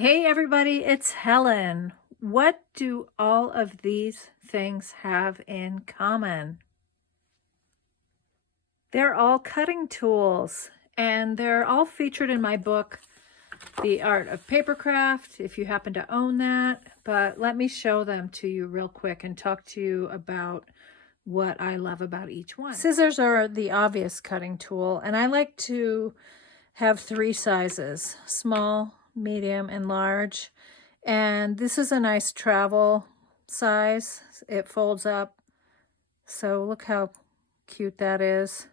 Hey everybody, it's Helen. What do all of these things have in common? They're all cutting tools, and they're all featured in my book, The Art of Papercraft, if you happen to own that. But let me show them to you real quick and talk to you about what I love about each one. Scissors are the obvious cutting tool, and I like to have 3 sizes: small, medium, and large. And this is a nice travel size. It folds up. So look how cute that is.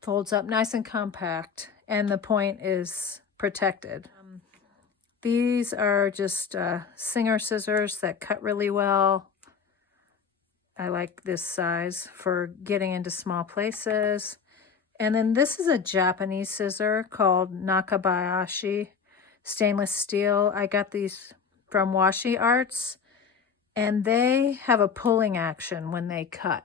Folds up nice and compact, and the point is protected. These are just Singer scissors that cut really well. I like this size for getting into small places. And then this is a Japanese scissor called Nakabayashi stainless steel. I got these from Washi Arts, and they have a pulling action when they cut.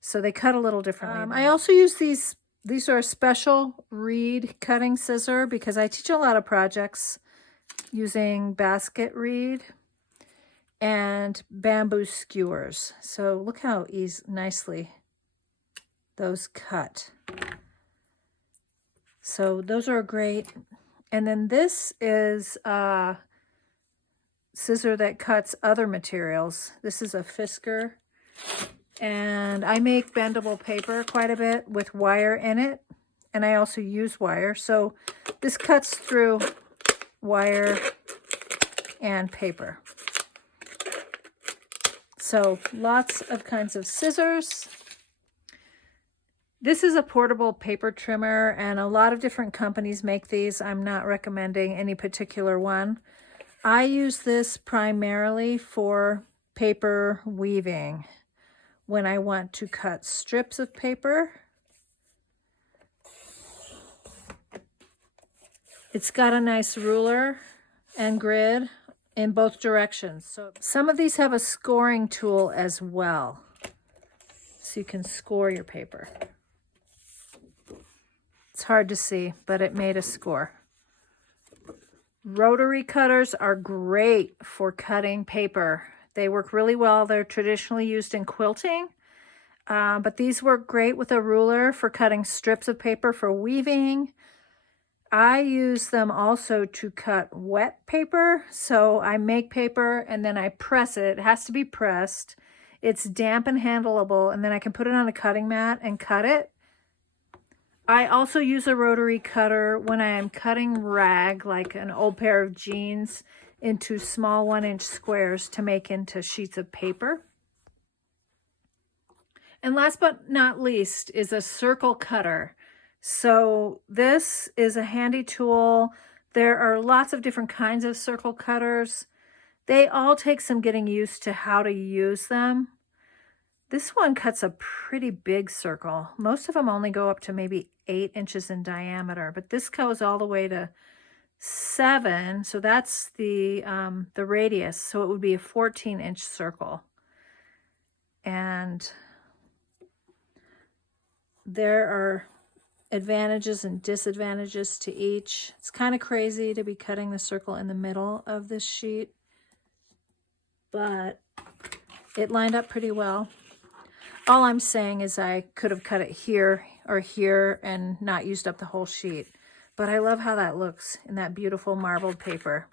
So they cut a little differently. I also use these. These are a special reed cutting scissor because I teach a lot of projects using basket reed and bamboo skewers. So look how nicely those cut. So those are great. And then this is a scissor that cuts other materials. This is a Fisker. And I make bendable paper quite a bit with wire in it. And I also use wire. So this cuts through wire and paper. So lots of kinds of scissors. This is a portable paper trimmer, and a lot of different companies make these. I'm not recommending any particular one. I use this primarily for paper weaving when I want to cut strips of paper. It's got a nice ruler and grid in both directions. So some of these have a scoring tool as well, so you can score your paper. It's hard to see, but it made a score. Rotary cutters are great for cutting paper. They work really well. They're traditionally used in quilting, but these work great with a ruler for cutting strips of paper for weaving. I use them also to cut wet paper. So I make paper and then I press it. It has to be pressed. It's damp and handleable, and then I can put it on a cutting mat and cut it. I also use a rotary cutter when I am cutting rag, like an old pair of jeans, into small 1-inch squares to make into sheets of paper. And last but not least is a circle cutter. So this is a handy tool. There are lots of different kinds of circle cutters. They all take some getting used to how to use them. This one cuts a pretty big circle. Most of them only go up to maybe 8 inches in diameter, but this goes all the way to 7. So that's the radius. So it would be a 14-inch circle. And there are advantages and disadvantages to each. It's kind of crazy to be cutting the circle in the middle of this sheet, but it lined up pretty well. All I'm saying is I could have cut it here or here and not used up the whole sheet. But I love how that looks in that beautiful marbled paper.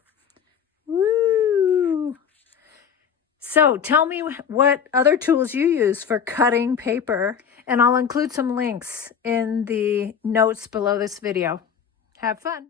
Woo! So tell me what other tools you use for cutting paper, and I'll include some links in the notes below this video. Have fun!